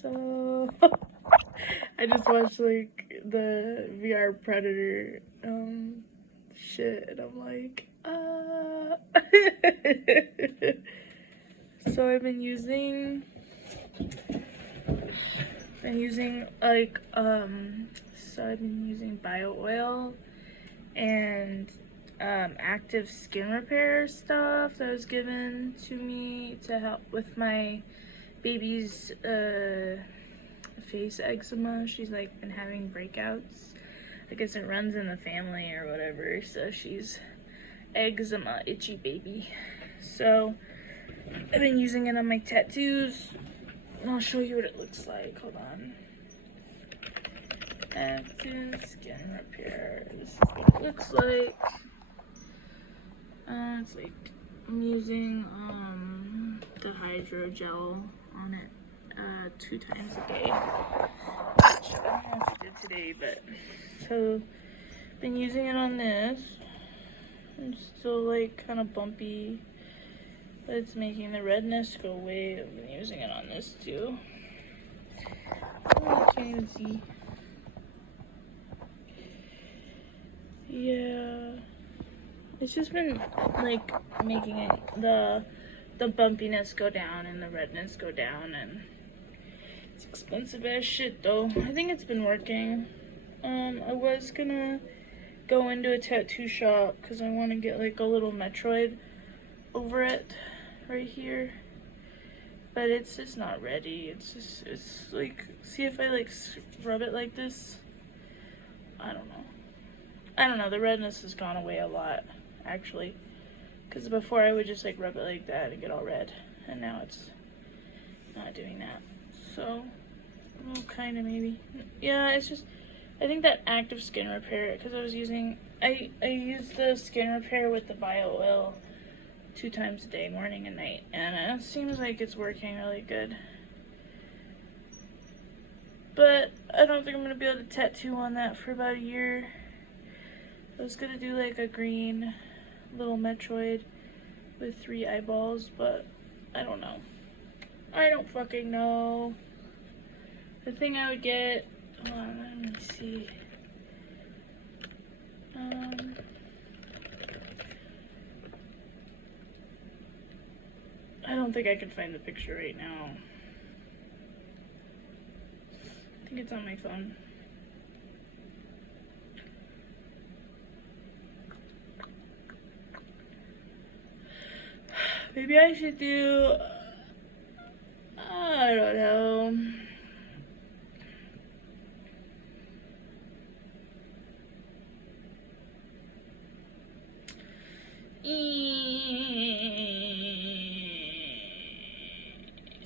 So I just watched like the VR Predator shit and I'm like, So I've been using bio oil and active skin repair stuff that was given to me to help with my baby's face eczema. She's like been having breakouts. I guess it runs in the family or whatever, so she's eczema, itchy baby. So I've been using it on my tattoos. I'll show you what it looks like. Hold on. Active skin repair. This is what it looks like. It's like I'm using the hydrogel on it 2 times a day. Which I don't know if I did today, but so been using it on this. I'm still like kind of bumpy, but it's making the redness go away. I've been using it on this too. Oh, I can't even see. Yeah, it's just been like making it the bumpiness go down and the redness go down, and it's expensive as shit though. I think it's been working. I was gonna go into a tattoo shop because I want to get like a little Metroid over it right here, but it's just not ready. It's like, see if I like rub it like this. I don't know, the redness has gone away a lot actually, because before I would just like rub it like that and get all red, and now it's not doing that. So well, kind of maybe, yeah, it's just I think that active skin repair, because I use the skin repair with the bio oil 2 times a day, morning and night, and it seems like it's working really good. But I don't think I'm gonna be able to tattoo on that for about a year. I was gonna do like a green little Metroid with 3 eyeballs, but I don't know. I don't fucking know. The thing I would get, hold on, let me see. I don't think I can find the picture right now. I think it's on my phone. Maybe I should do, I don't know.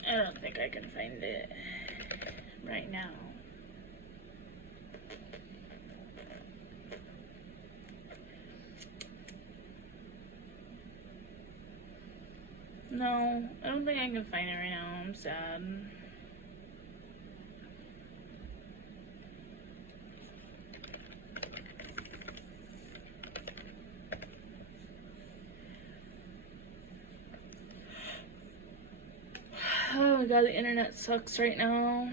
I don't think I can find it right now. No, I don't think I can find it right now. I'm sad. Oh my god, the internet sucks right now.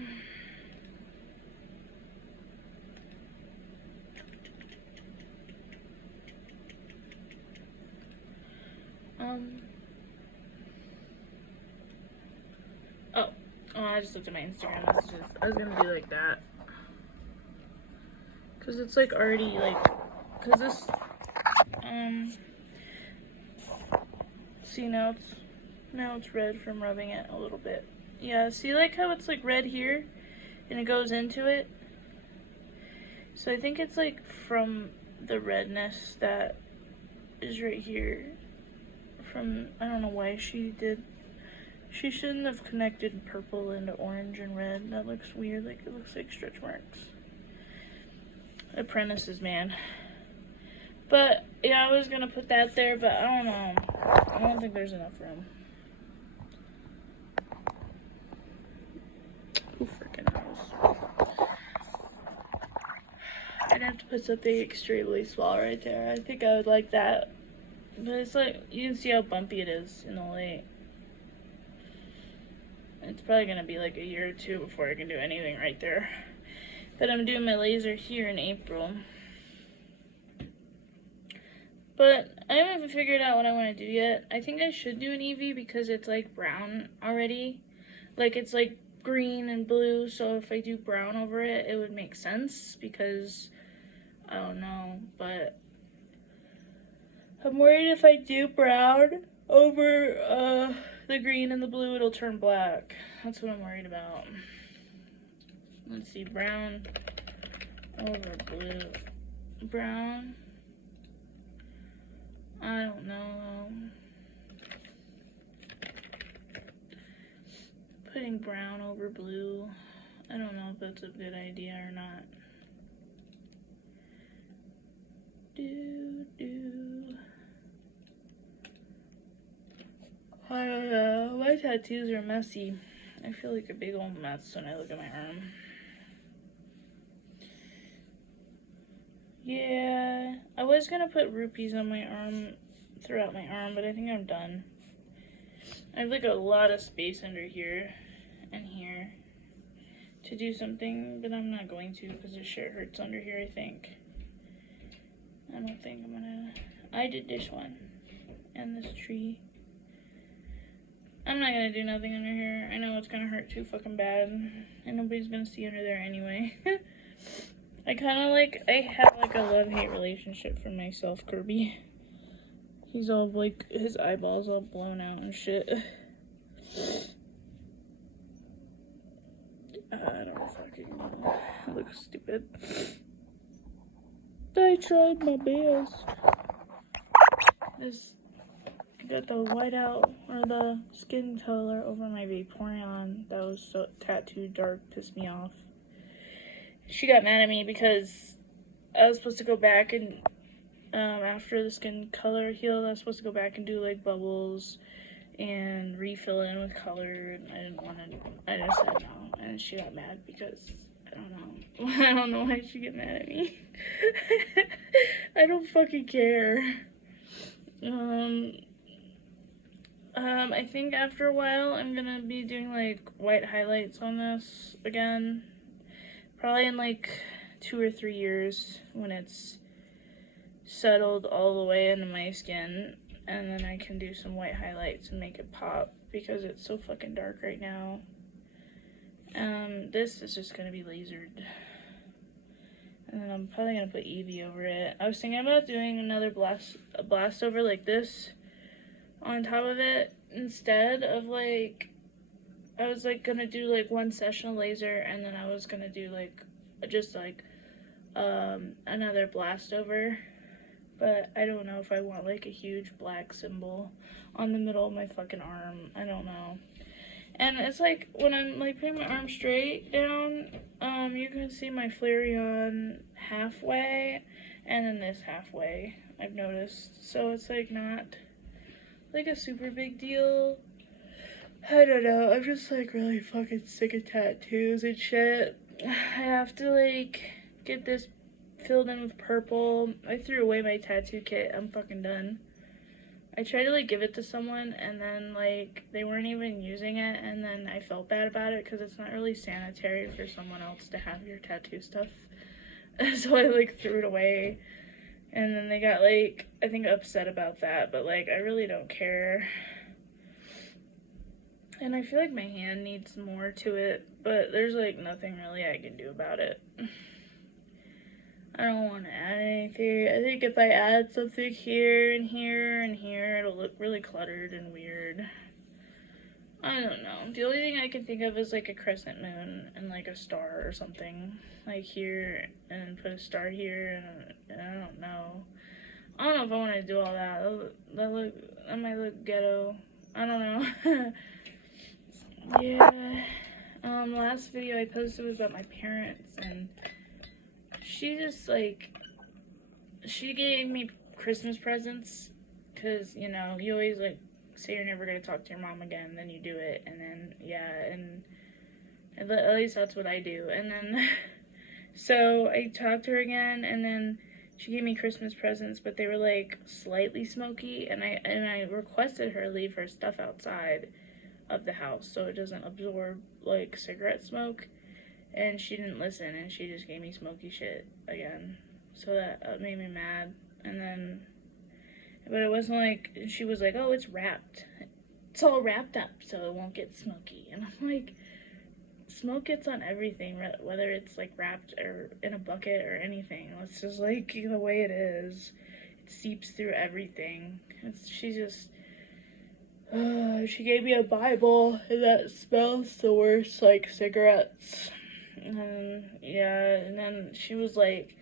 Oh, I just looked at my Instagram messages. I was gonna do like that. Cause it's like already like, cause this, see now it's red from rubbing it a little bit. Yeah, see like how it's like red here and it goes into it? So I think it's like from the redness that is right here. From, I don't know why she shouldn't have connected purple into orange and red. That looks weird, like it looks like stretch marks. Apprentices, man. But yeah, I was gonna put that there, but I don't know. I don't think there's enough room. Who freaking knows? I'd have to put something extremely small right there. I think I would like that. But it's like, you can see how bumpy it is in the light. it's probably gonna be like a year or two before I can do anything right there. But I'm doing my laser here in April. But I haven't figured out what I want to do yet. I think I should do an EV because it's like brown already. Like it's like green and blue, so if I do brown over it, it would make sense because I don't know, but I'm worried if I do brown over the green and the blue, it'll turn black. That's what I'm worried about. Let's see, brown over blue. Brown. I don't know. Putting brown over blue. I don't know if that's a good idea or not. I don't know. My tattoos are messy. I feel like a big old mess when I look at my arm. Yeah, I was gonna put rupees on my arm, throughout my arm, but I think I'm done. I have like a lot of space under here and here to do something, but I'm not going to because this shit hurts under here, I think. I don't think I'm gonna. I did this one and this tree. I'm not gonna do nothing under here. I know it's gonna hurt too fucking bad, and nobody's gonna see under there anyway. I kind of like, I have like a love-hate relationship for myself, Kirby. He's all like, his eyeballs all blown out and shit. I don't fucking know. I look stupid. I tried my best. This, I got the whiteout, or the skin color over my Vaporeon that was so tattooed dark, pissed me off. She got mad at me because I was supposed to go back and, after the skin color healed, I was supposed to go back and do, like, bubbles and refill in with color, and I didn't want to, I just said no, and she got mad because, I don't know, I don't know why she get mad at me. I don't fucking care. I think after a while, I'm gonna be doing, like, white highlights on this again. Probably in like 2 or 3 years when it's settled all the way into my skin, and then I can do some white highlights and make it pop because it's so fucking dark right now. This is just gonna be lasered, and then I'm probably gonna put Eevee over it. I was thinking about doing another blast over like this on top of it instead of like, I was like gonna do like one session of laser, and then I was gonna do like just like another blast over, but I don't know if I want like a huge black symbol on the middle of my fucking arm. I don't know. And it's like when I'm like putting my arm straight down, you can see my Flareon halfway and then this halfway, I've noticed. So it's like not like a super big deal. I don't know, I'm just like really fucking sick of tattoos and shit. I have to like get this filled in with purple. I threw away my tattoo kit. I'm fucking done. I tried to like give it to someone, and then like they weren't even using it, and then I felt bad about it because it's not really sanitary for someone else to have your tattoo stuff. So I like threw it away, and then they got like, I think, upset about that, but like I really don't care. And I feel like my hand needs more to it, but there's like nothing really I can do about it. I don't want to add anything. I think if I add something here and here and here, it'll look really cluttered and weird. I don't know. The only thing I can think of is like a crescent moon and like a star or something. Like here, and put a star here, and I don't know. I don't know if I want to do all that. That might look ghetto. I don't know. Yeah. Last video I posted was about my parents, and she just like, she gave me Christmas presents, because, you know, you always like say you're never going to talk to your mom again, and then you do it, and then, yeah, and at least that's what I do. And then, so I talked to her again, and then she gave me Christmas presents, but they were like slightly smoky, and I requested her leave her stuff outside of the house so it doesn't absorb like cigarette smoke. And she didn't listen, and she just gave me smoky shit again. So that made me mad. And then, but it wasn't like, she was like, oh, it's wrapped. It's all wrapped up so it won't get smoky. And I'm like, smoke gets on everything, whether it's like wrapped or in a bucket or anything. It's just like the way it is. It seeps through everything. She just, she gave me a Bible, and that smells the worst, like cigarettes. Yeah, and then she was like,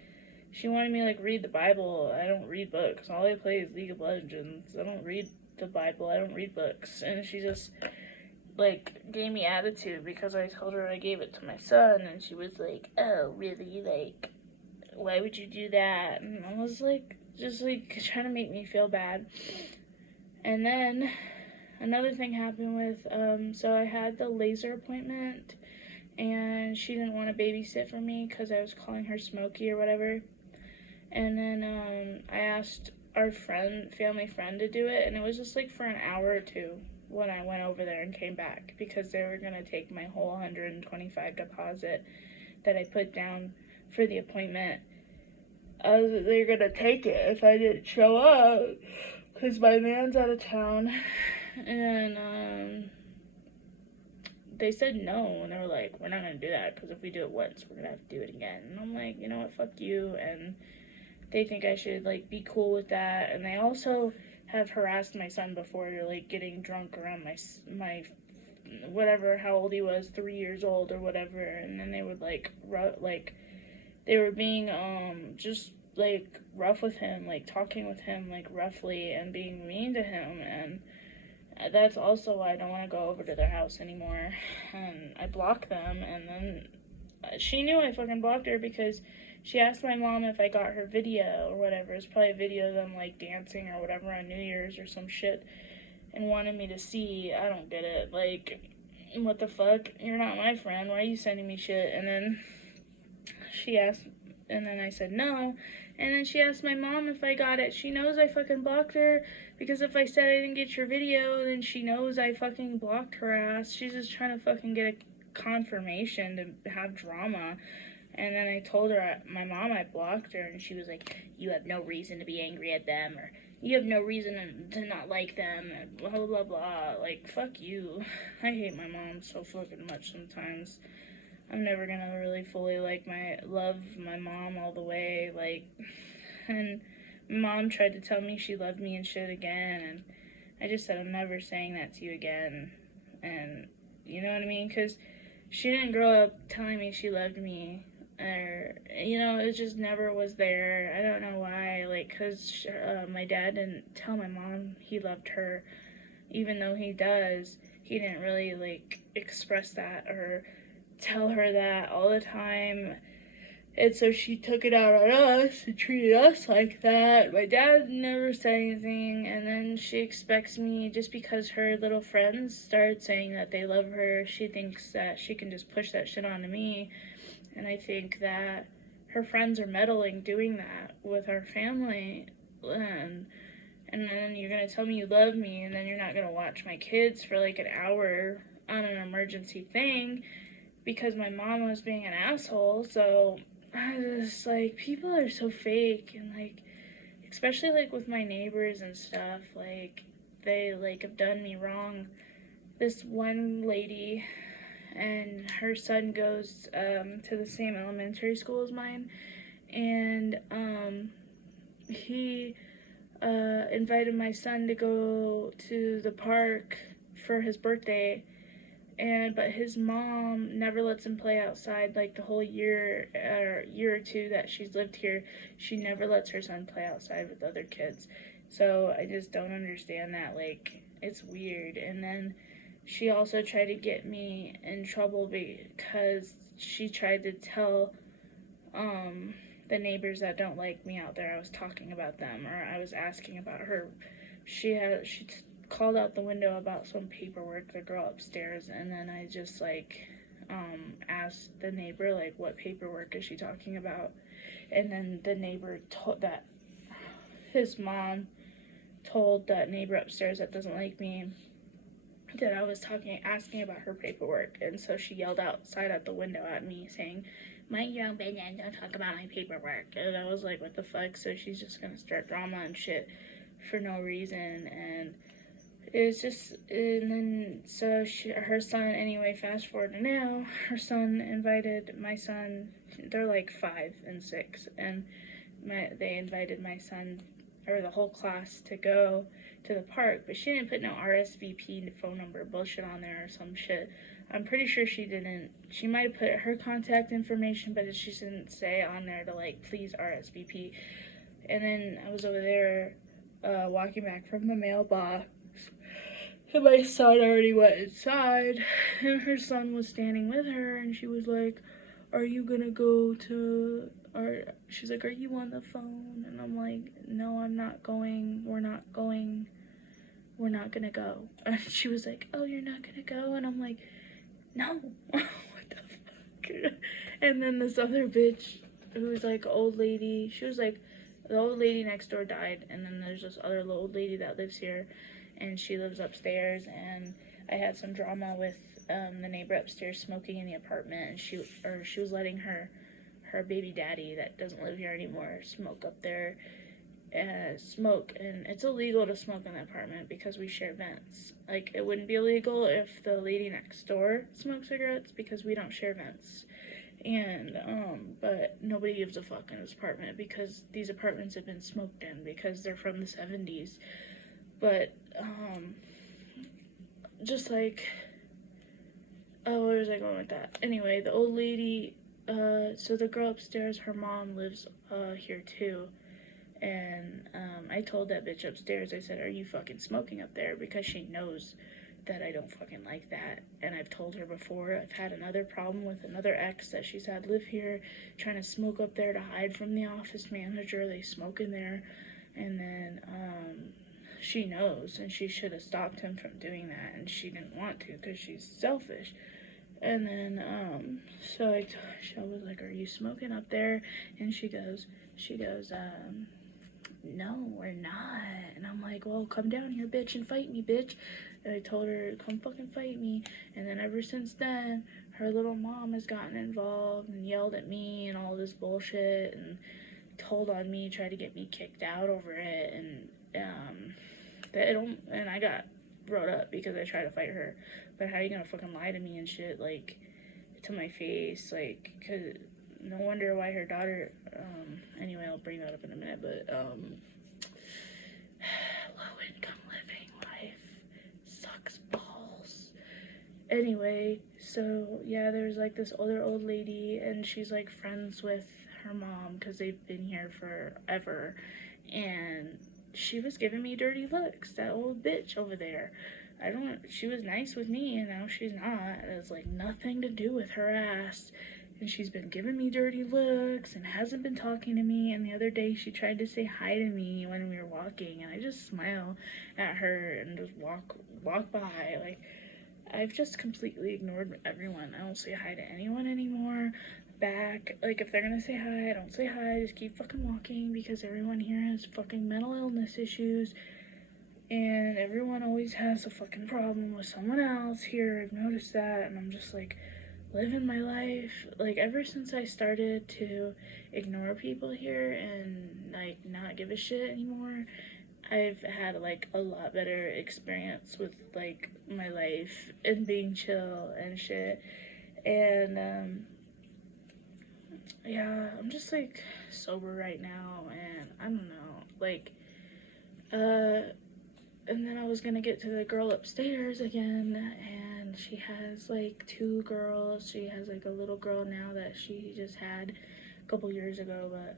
she wanted me to like read the Bible. I don't read books. All I play is League of Legends. I don't read the Bible. I don't read books. And she just like gave me attitude because I told her I gave it to my son, and she was like, oh, really? Like, why would you do that? And I was like, just like trying to make me feel bad. And then another thing happened with, so I had the laser appointment, and she didn't want to babysit for me because I was calling her Smokey or whatever. And then I asked our family friend to do it, and it was just like for an hour or two when I went over there and came back because they were going to take my whole $125 deposit that I put down for the appointment. They were going to take it if I didn't show up because my man's out of town. And they said no, and they were like, we're not going to do that because if we do it once, we're going to have to do it again. And I'm like, you know what, fuck you. And they think I should like be cool with that. And they also have harassed my son before, like getting drunk around my whatever, how old he was, 3 years old or whatever. And then they would like they were being just like rough with him, like talking with him like roughly and being mean to him. And that's also why I don't want to go over to their house anymore. And I blocked them, and then she knew I fucking blocked her because she asked my mom if I got her video or whatever. It's probably a video of them like dancing or whatever on New Year's or some shit, and wanted me to see. I don't get it. Like, what the fuck? You're not my friend. Why are you sending me shit? And then she asked, and then I said no. And then she asked my mom if I got it. She knows I fucking blocked her because if I said I didn't get your video, then she knows I fucking blocked her ass. She's just trying to fucking get a confirmation to have drama. And then I told her, my mom, I blocked her, and she was like, you have no reason to be angry at them, or you have no reason to not like them, and blah, blah, blah, blah. Like, fuck you. I hate my mom so fucking much sometimes. I'm never gonna really fully love my mom all the way, like, and mom tried to tell me she loved me and shit again, and I just said, I'm never saying that to you again, and, you know what I mean, because she didn't grow up telling me she loved me, or, you know, it just never was there. I don't know why, like, because my dad didn't tell my mom he loved her, even though he does. He didn't really, like, express that or tell her that all the time, and so she took it out on us and treated us like that. My dad never said anything, and then she expects me, just because her little friends started saying that they love her, she thinks that she can just push that shit onto me, and I think that her friends are meddling doing that with our family, and then you're gonna tell me you love me, and then you're not gonna watch my kids for like an hour on an emergency thing, because my mom was being an asshole. So I was just like, people are so fake, and like, especially like with my neighbors and stuff, like they like have done me wrong. This one lady and her son goes to the same elementary school as mine, and he invited my son to go to the park for his birthday, but his mom never lets him play outside. Like the whole year or two that she's lived here, she never lets her son play outside with other kids. So I just don't understand that. Like, it's weird. And then she also tried to get me in trouble because she tried to tell the neighbors that don't like me out there I was talking about them, or I was asking about her. She called out the window about some paperwork, the girl upstairs, and then I just like asked the neighbor, like, what paperwork is she talking about? And then the neighbor told that his mom told that neighbor upstairs that doesn't like me that I was asking about her paperwork, and so she yelled outside at the window at me saying, "Mind your own business, don't talk about my paperwork." And I was like, what the fuck? So she's just gonna start drama and shit for no reason, and it was just, and then so her son, anyway, fast forward to now, her son invited my son, they're like 5 and 6, and they invited my son, or the whole class, to go to the park, but she didn't put no RSVP phone number bullshit on there or some shit. I'm pretty sure she didn't. She might have put her contact information, but she didn't say on there to, like, please RSVP. And then I was over there walking back from the mailbox, and my son already went inside, and her son was standing with her, and she was like, "Are you gonna go to," or she's like, "Are you on the phone?" And I'm like, "No, I'm not going. We're not going. We're not gonna go." And she was like, "Oh, you're not gonna go?" And I'm like, "No." What the fuck? And then this other bitch who was like old lady, she was like, the old lady next door died, and then there's this other old lady that lives here, and she lives upstairs, and I had some drama with the neighbor upstairs smoking in the apartment, and she was letting her baby daddy that doesn't live here anymore smoke up there, smoke, and it's illegal to smoke in the apartment because we share vents. Like, it wouldn't be illegal if the lady next door smoked cigarettes because we don't share vents. And but nobody gives a fuck in this apartment because these apartments have been smoked in because they're from the 70s. But just like, oh, where was I going with that? Anyway, the old lady, so the girl upstairs, her mom lives here too. And I told that bitch upstairs, I said, "Are you fucking smoking up there?" Because she knows that I don't fucking like that. And I've told her before, I've had another problem with another ex that she's had live here, trying to smoke up there to hide from the office manager. They smoke in there. And then she knows, and she should have stopped him from doing that. And she didn't want to because she's selfish. And then, so I was like, "Are you smoking up there?" And she goes, "No, we're not." And I'm like, "Well, come down here, bitch, and fight me, bitch." And I told her, "Come fucking fight me." And then ever since then, her little mom has gotten involved and yelled at me and all this bullshit and told on me, tried to get me kicked out over it. And and I got brought up because I tried to fight her. But how are you gonna fucking lie to me and shit, like, to my face? Like, cause no wonder why her daughter, anyway, I'll bring that up in a minute, but, low income living life sucks balls. Anyway, so, yeah, there's, like, this other old lady, and she's, like, friends with her mom, because they've been here forever, and she was giving me dirty looks, that old bitch over there. She was nice with me, and now she's not. It has, like, nothing to do with her ass. And she's been giving me dirty looks and hasn't been talking to me. And the other day she tried to say hi to me when we were walking, and I just smile at her and just walk by. Like, I've just completely ignored everyone. I don't say hi to anyone anymore. Back, like, if they're gonna say hi, I don't say hi. Just keep fucking walking because everyone here has fucking mental illness issues. And everyone always has a fucking problem with someone else here. I've noticed that, and I'm just like, living my life. Like, ever since I started to ignore people here and, like, not give a shit anymore, I've had, like, a lot better experience with, like, my life and being chill and shit. And yeah, I'm just, like, sober right now, and I don't know, like, and then I was gonna get to the girl upstairs again, and she has, like, 2 girls. She has, like, a little girl now that she just had a couple years ago, but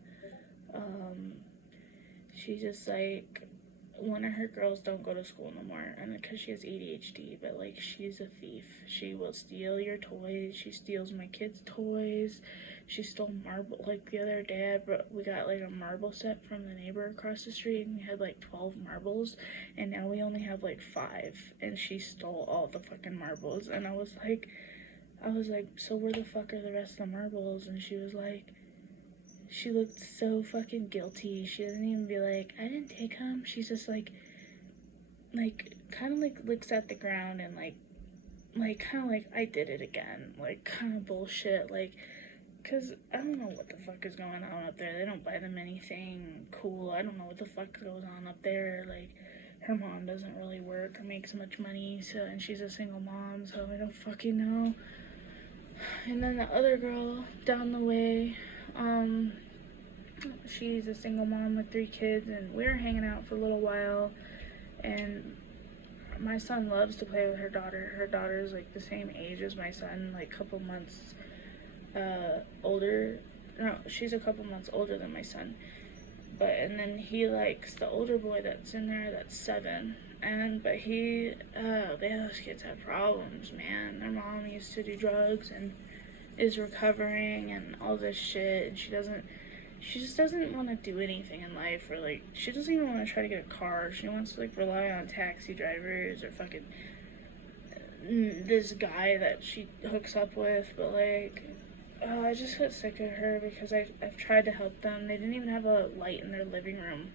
she just, like, one of her girls don't go to school no more, and because she has ADHD, but, like, she's a thief. She will steal your toys. She steals my kids' toys. She stole marble, like, the other day we got, like, a marble set from the neighbor across the street, and we had, like, 12 marbles, and now we only have, like, 5, and she stole all the fucking marbles. And I was like, "So where the fuck are the rest of the marbles?" And she was like, she looked so fucking guilty. She doesn't even be like, "I didn't take them." She's just like kind of like looks at the ground and like kind of like I did it again, like kind of bullshit, like, cause I don't know what the fuck is going on up there. They don't buy them anything cool. I don't know what the fuck goes on up there. Like, her mom doesn't really work or make so much money, so, and she's a single mom, so I don't fucking know. And then the other girl down the way, she's a single mom with 3 kids, and we were hanging out for a little while, and my son loves to play with her daughter. Her daughter's like the same age as my son, like a couple months older. No, she's a couple months older than my son. But, and then he likes the older boy that's in there that's 7. But those kids have problems, man. Their mom used to do drugs and is recovering and all this shit, and she just doesn't want to do anything in life, or like, she doesn't even want to try to get a car. She wants to like rely on taxi drivers or fucking this guy that she hooks up with. But like, I just got sick of her because I've tried to help them. They didn't even have a light in their living room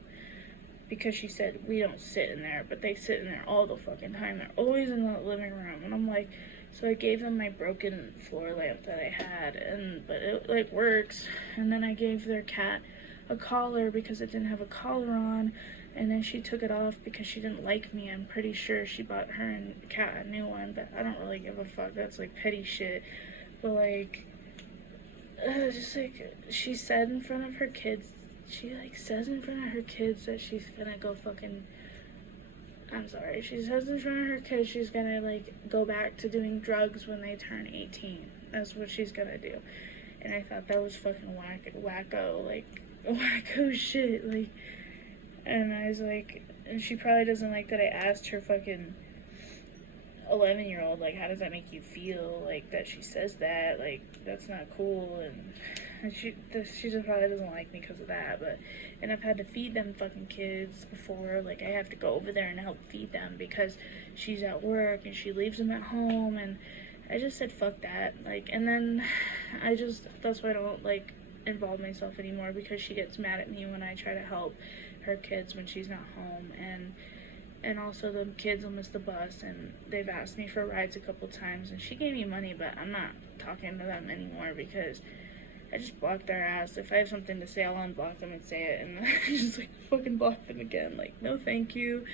because she said we don't sit in there, but they sit in there all the fucking time. They're always in the living room, and I'm like, so I gave them my broken floor lamp that I had, but it like works. And then I gave their cat a collar because it didn't have a collar on, and then she took it off because she didn't like me. I'm pretty sure she bought her and the cat a new one, but I don't really give a fuck. That's like petty shit. But like, just like, she said in front of her kids, she like says in front of her kids that she's gonna go fucking, I'm sorry, she says in front of her kids she's gonna like go back to doing drugs when they turn 18. That's what she's gonna do. And I thought that was fucking wacko, like wacko shit, like. And I was like, and she probably doesn't like that I asked her fucking 11-year-old, like, how does that make you feel, like, that she says that, like, that's not cool. And she just probably doesn't like me because of that. But, and I've had to feed them fucking kids before. Like, I have to go over there and help feed them because she's at work and she leaves them at home. And I just said fuck that, like. And then that's why I don't like involve myself anymore, because she gets mad at me when I try to help her kids when she's not home. And also the kids will miss the bus, and they've asked me for rides a couple times, and she gave me money, but I'm not talking to them anymore because I just blocked their ass. If I have something to say, I'll unblock them and say it, and I just like fucking block them again. Like, no thank you.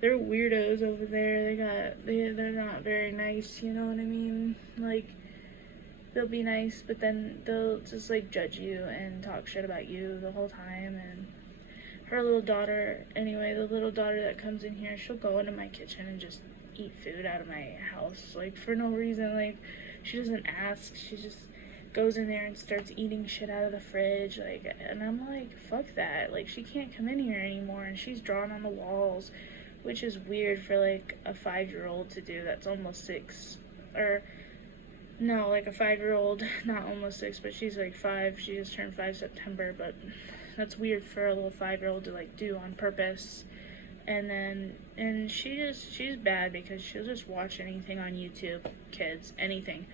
They're weirdos over there. They're not very nice, you know what I mean? Like, they'll be nice, but then they'll just like judge you and talk shit about you the whole time. And her little daughter, anyway, the little daughter that comes in here, she'll go into my kitchen and just eat food out of my house, like, for no reason. Like, she doesn't ask, she just goes in there and starts eating shit out of the fridge, like. And I'm like, fuck that. Like, she can't come in here anymore, and she's drawn on the walls, which is weird for like a 5-year-old to do that's almost 6. Or no, like a 5-year-old, not almost 6, but she's like 5. She just turned 5 September, but that's weird for a little 5-year-old to like do on purpose. And she's bad because she'll just watch anything on YouTube, kids, anything.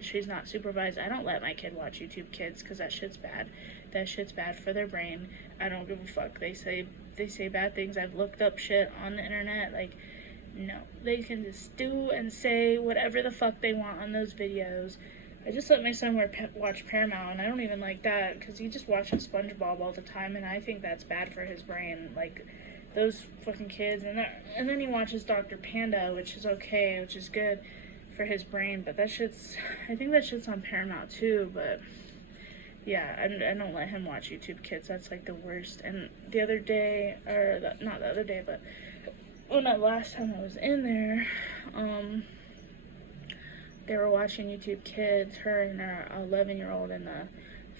She's not supervised. I don't let my kid watch YouTube Kids because that shit's bad. That shit's bad for their brain. I don't give a fuck. They say bad things. I've looked up shit on the internet. Like, no, they can just do and say whatever the fuck they want on those videos. I just let my son watch Paramount, and I don't even like that because he just watches SpongeBob all the time, and I think that's bad for his brain. Like, those fucking kids. And then he watches Dr. Panda, which is okay, which is good for his brain, but I think that shit's on Paramount too. But yeah, I don't let him watch YouTube Kids. That's like the worst. And the other day, not the other day, but last time I was in there, they were watching YouTube Kids, her and her 11-year-old and the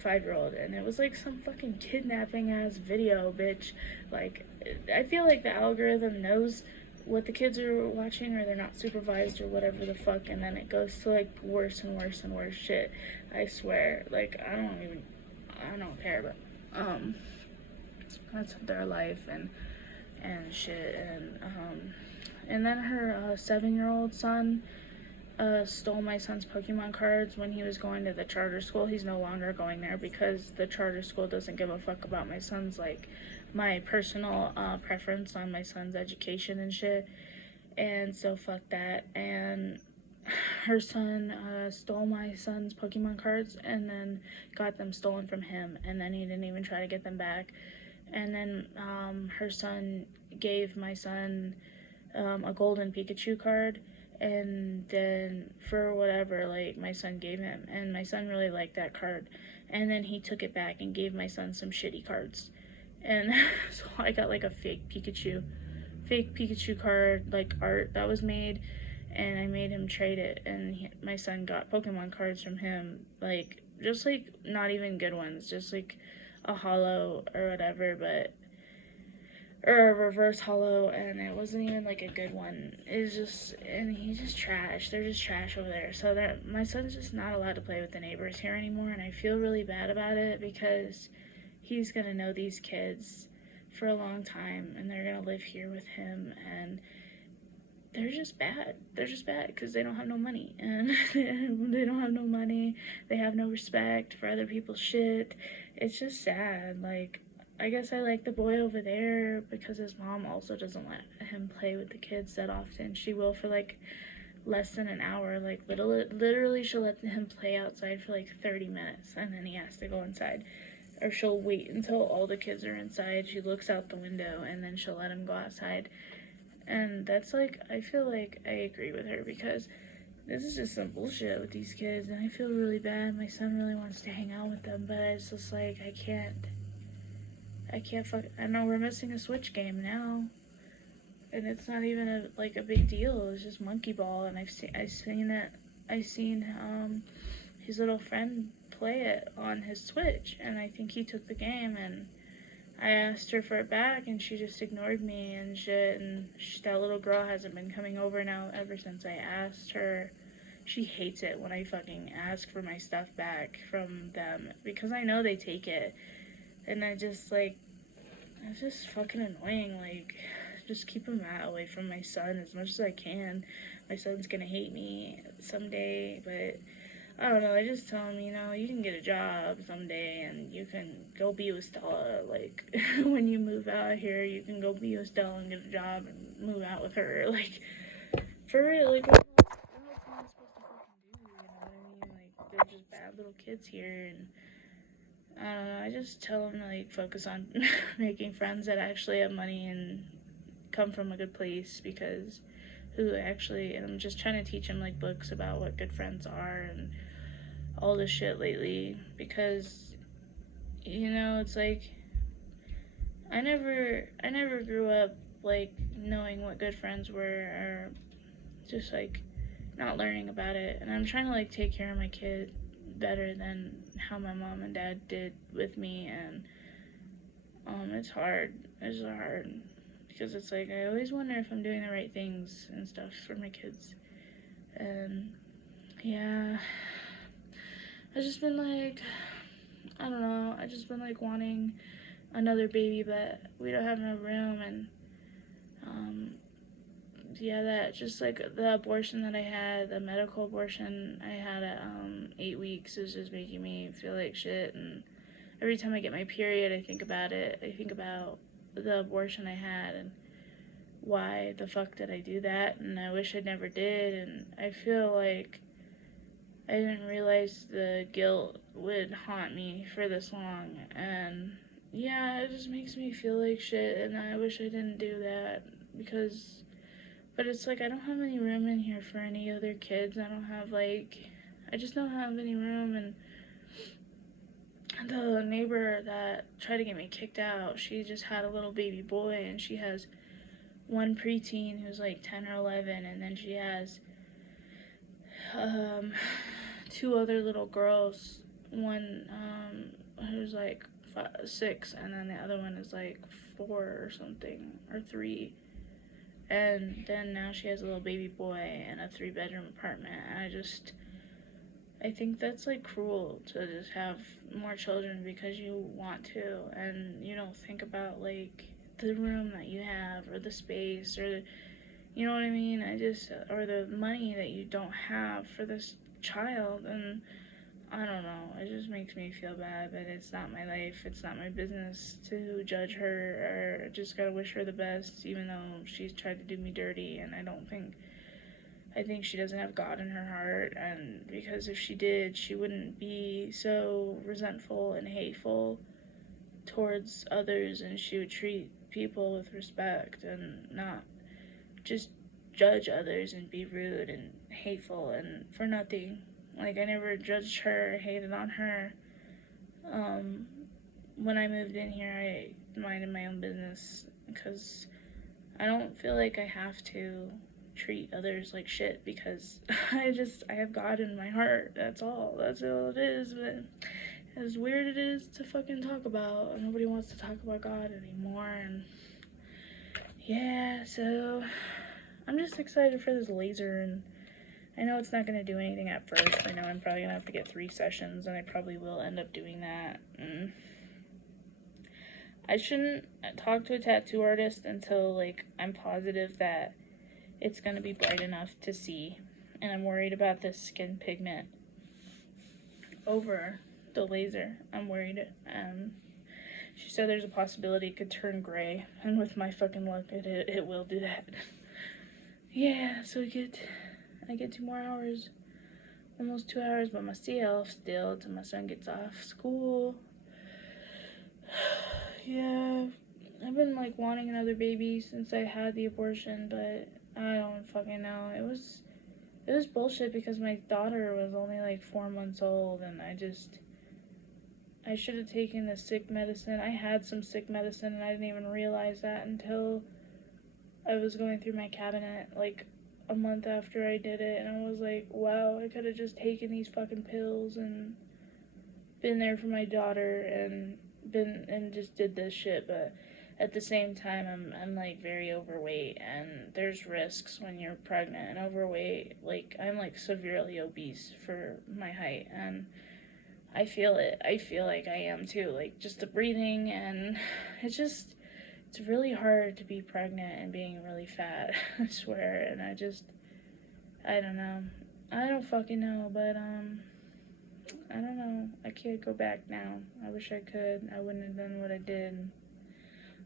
5-year-old, and it was like some fucking kidnapping ass video, bitch. Like, I feel like the algorithm knows what the kids are watching, or they're not supervised, or whatever the fuck, and then it goes to like worse and worse and worse shit. I swear. Like, I don't care, but that's their life and shit. And then her 7-year-old son stole my son's Pokemon cards when he was going to the charter school. He's no longer going there because the charter school doesn't give a fuck about my son's, like, my personal preference on my son's education and shit. and so fuck that. And her son stole my son's Pokemon cards and then got them stolen from him, and then he didn't even try to get them back. And then her son gave my son a golden Pikachu card, and then for whatever, like, my son gave him, and my son really liked that card, and then he took it back and gave my son some shitty cards. And so I got like a fake Pikachu card, like art that was made, and I made him trade it, and my son got Pokemon cards from him, like, just like not even good ones, just like a hollow or whatever, but or a reverse hollow, and it wasn't even like a good one. It was just, and he's just trash. They're just trash over there. So that my son's just not allowed to play with the neighbors here anymore, and I feel really bad about it because he's gonna know these kids for a long time, and they're gonna live here with him, and they're just bad. They're just bad because they don't have no money, and they don't have no money. They have no respect for other people's shit. It's just sad. Like, I guess I like the boy over there because his mom also doesn't let him play with the kids that often. She will for like less than an hour. Like, literally she'll let him play outside for like 30 minutes, and then he has to go inside. Or she'll wait until all the kids are inside. She looks out the window, and then she'll let him go outside. And that's like, I feel like I agree with her because this is just some bullshit with these kids, and I feel really bad. My son really wants to hang out with them, but it's just like, I can't I know we're missing a Switch game now, and it's not even a big deal. It's just Monkey Ball, and I've seen his little friend play it on his Switch, and I think he took the game, and I asked her for it back, and she just ignored me and shit, and that little girl hasn't been coming over now ever since I asked her. She hates it when I fucking ask for my stuff back from them, because I know they take it, and I just, like, it's just fucking annoying. Like, just keep him away from my son as much as I can. My son's gonna hate me someday, but I don't know, I just tell him, you can get a job someday and you can go be with Stella. Like, when you move out here, you can go be with Stella and get a job and move out with her. Like, for real, like, what else am I supposed to fucking do, you know what I mean? Like, they're just bad little kids here, and I don't know, I just tell them to, like, focus on making friends that actually have money and come from a good place, because and I'm just trying to teach him, like, books about what good friends are and all this shit lately, because it's like I never grew up like knowing what good friends were, or just like not learning about it, and I'm trying to like take care of my kid better than how my mom and dad did with me, and it's hard because it's like I always wonder if I'm doing the right things and stuff for my kids. And yeah, I've just been like, I don't know, I've just been like wanting another baby, but we don't have no room. And yeah, that just like the abortion that I had, the medical abortion I had at 8 weeks, is just making me feel like shit. And every time I get my period, I think about it. I think about the abortion I had and why the fuck did I do that, and I wish I never did. And I feel like I didn't realize the guilt would haunt me for this long, and yeah, it just makes me feel like shit, and I wish I didn't do that, but it's like I don't have any room in here for any other kids. I just don't have any room, and the neighbor that tried to get me kicked out, she just had a little baby boy, and she has one preteen who's like 10 or 11, and then she has two other little girls, one who's like 6, and then the other one is like 4 or something, or 3, and then now she has a little baby boy in a 3-bedroom apartment. And I think that's like cruel to just have more children because you want to, and you don't think about like the room that you have, or the space, or you know what I mean? Or the money that you don't have for this child. And I don't know. It just makes me feel bad, but it's not my life. It's not my business to judge her, or just gotta wish her the best, even though she's tried to do me dirty. And I think she doesn't have God in her heart. And because if she did, she wouldn't be so resentful and hateful towards others, and she would treat people with respect and not just judge others and be rude and hateful and for nothing. Like, I never judged her, hated on her. When I moved in here, I minded my own business because I don't feel like I have to treat others like shit because I have God in my heart. That's all it is. But as weird it is to fucking talk about, nobody wants to talk about God anymore. And yeah, so I'm just excited for this laser, and I know it's not going to do anything at first. I know I'm probably going to have to get 3 sessions, and I probably will end up doing that. I shouldn't talk to a tattoo artist until, like, I'm positive that it's going to be bright enough to see. And I'm worried about this skin pigment over the laser. I'm worried. She said there's a possibility it could turn gray, and with my fucking luck, it will do that. Yeah, so I get 2 more hours, almost 2 hours by myself still till my son gets off school. Yeah, I've been like wanting another baby since I had the abortion, but I don't fucking know. It was bullshit because my daughter was only like 4 months old, and I should have taken the sick medicine. I had some sick medicine, and I didn't even realize that until I was going through my cabinet like a month after I did it, and I was like, wow, I could have just taken these fucking pills and been there for my daughter and just did this shit. But at the same time, I'm like very overweight, and there's risks when you're pregnant and overweight. Like, I'm like severely obese for my height, and I feel it. I feel like I am too. Like, just the breathing, and it's really hard to be pregnant and being really fat, I swear. And I don't know. I don't fucking know, but I don't know. I can't go back now. I wish I could. I wouldn't have done what I did.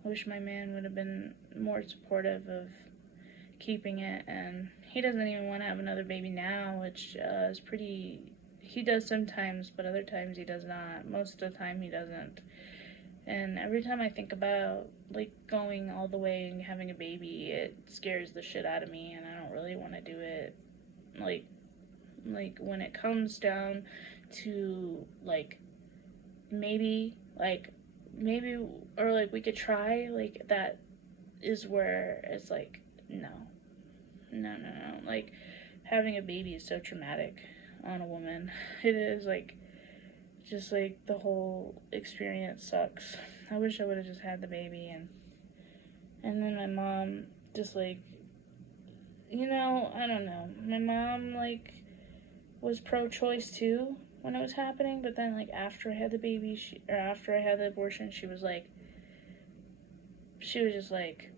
I wish my man would have been more supportive of keeping it, and he doesn't even want to have another baby now, which is pretty. He does sometimes, but other times he does not. Most of the time he doesn't. And every time I think about like going all the way and having a baby, it scares the shit out of me, and I don't really want to do it. Like when it comes down to maybe maybe or like we could try, like that is where it's like no. Like, having a baby is so traumatic on a woman. It is like just like the whole experience sucks. I wish I would have just had the baby, and then my mom just like, I don't know. My mom like was pro-choice too when it was happening, but then like after I had the baby, after I had the abortion, she was just like,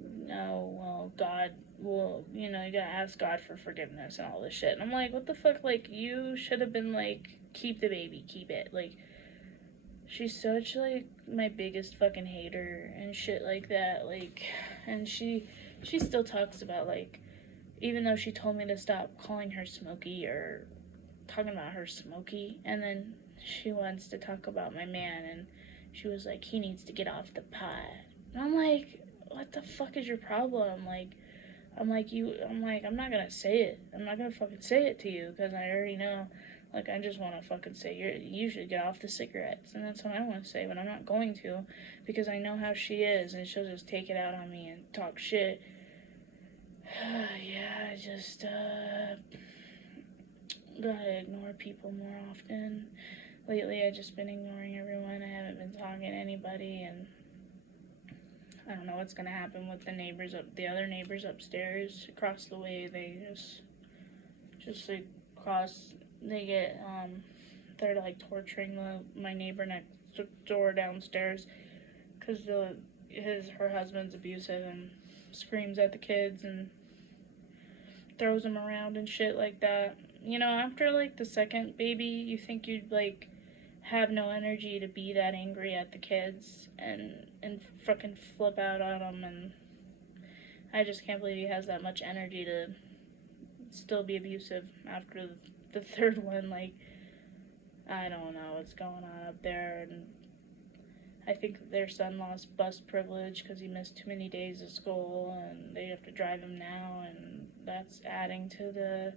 no, well, God, well, you gotta ask God for forgiveness and all this shit. And I'm like, what the fuck? Like, you should have been like, keep the baby, keep it. Like, she's such like my biggest fucking hater and shit like that. Like, and she still talks about like, even though she told me to stop calling her Smokey or talking about her Smokey, and then she wants to talk about my man, and she was like, he needs to get off the pot. And I'm like, what the fuck is your problem? Like, I'm not gonna say it. I'm not gonna fucking say it to you because I already know. Like, I just want to fucking say, you should get off the cigarettes. And that's what I want to say, but I'm not going to because I know how she is, and she'll just take it out on me and talk shit. Yeah, I just gotta ignore people more often. Lately, I've just been ignoring everyone. I haven't been talking to anybody, and I don't know what's gonna happen with the other neighbors upstairs across the way. They just like they get they're like torturing my neighbor next door downstairs because her husband's abusive and screams at the kids and throws them around and shit like that. you know, after like the second baby, you think you'd like have no energy to be that angry at the kids and fucking flip out on them, and I just can't believe he has that much energy to still be abusive after the third one. Like, I don't know what's going on up there, and I think their son lost bus privilege because he missed too many days of school, and they have to drive him now, and that's adding to the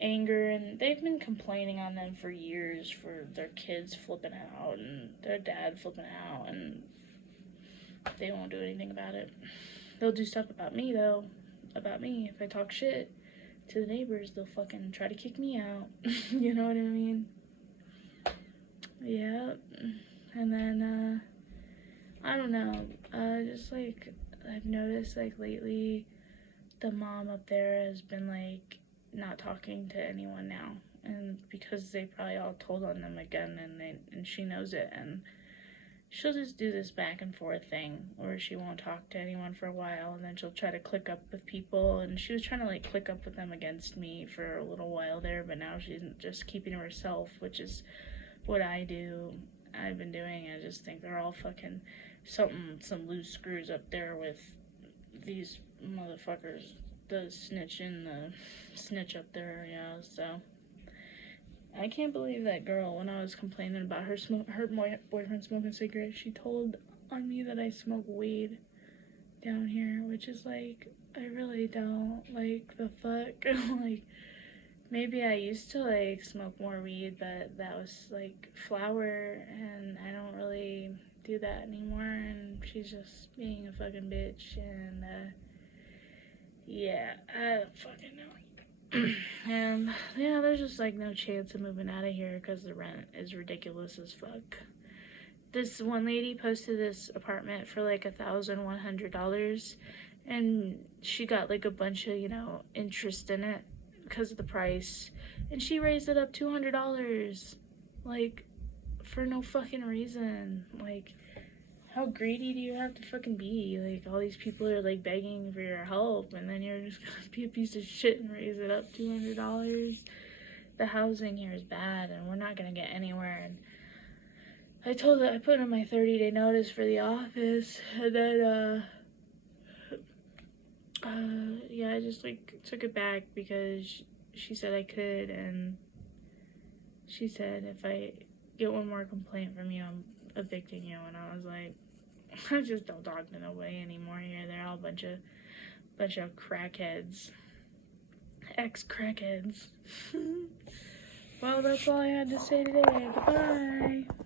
anger. And they've been complaining on them for years for their kids flipping out and their dad flipping out, and they won't do anything about it. They'll do stuff about me, though. About me. If I talk shit to the neighbors, they'll fucking try to kick me out. You know what I mean? Yeah. And then, I don't know. Just like, I've noticed, like, lately, the mom up there has been, like, not talking to anyone now. And because they probably all told on them again, and she knows it, and she'll just do this back and forth thing where she won't talk to anyone for a while, and then she'll try to click up with people, and she was trying to like click up with them against me for a little while there, but now she's just keeping to herself, which is what I've been doing. I just think they're all fucking some loose screws up there with these motherfuckers, the snitch up there. Yeah, so I can't believe that girl, when I was complaining about her boyfriend smoking cigarettes, she told on me that I smoke weed down here, which is like, I really don't. Like, the fuck? Like, maybe I used to like smoke more weed, but that was like flower, and I don't really do that anymore, and she's just being a fucking bitch, and yeah, I don't fucking know. And yeah, there's just like no chance of moving out of here because the rent is ridiculous as fuck. This one lady posted this apartment for like $1,100, and she got like a bunch of, you know, interest in it because of the price, and she raised it up $200, like, for no fucking reason. Like, how greedy do you have to fucking be? Like, all these people are like begging for your help, and then you're just gonna be a piece of shit and raise it up $200. The housing here is bad, and we're not gonna get anywhere. And I put in my 30-day notice for the office, and then yeah, I just like took it back because she said I could, and she said if I get one more complaint from you, I'm evicting you. And I was like, I just don't talk to nobody anymore here. They're all a bunch of crackheads. Ex-crackheads. Well, that's all I had to say today. Goodbye.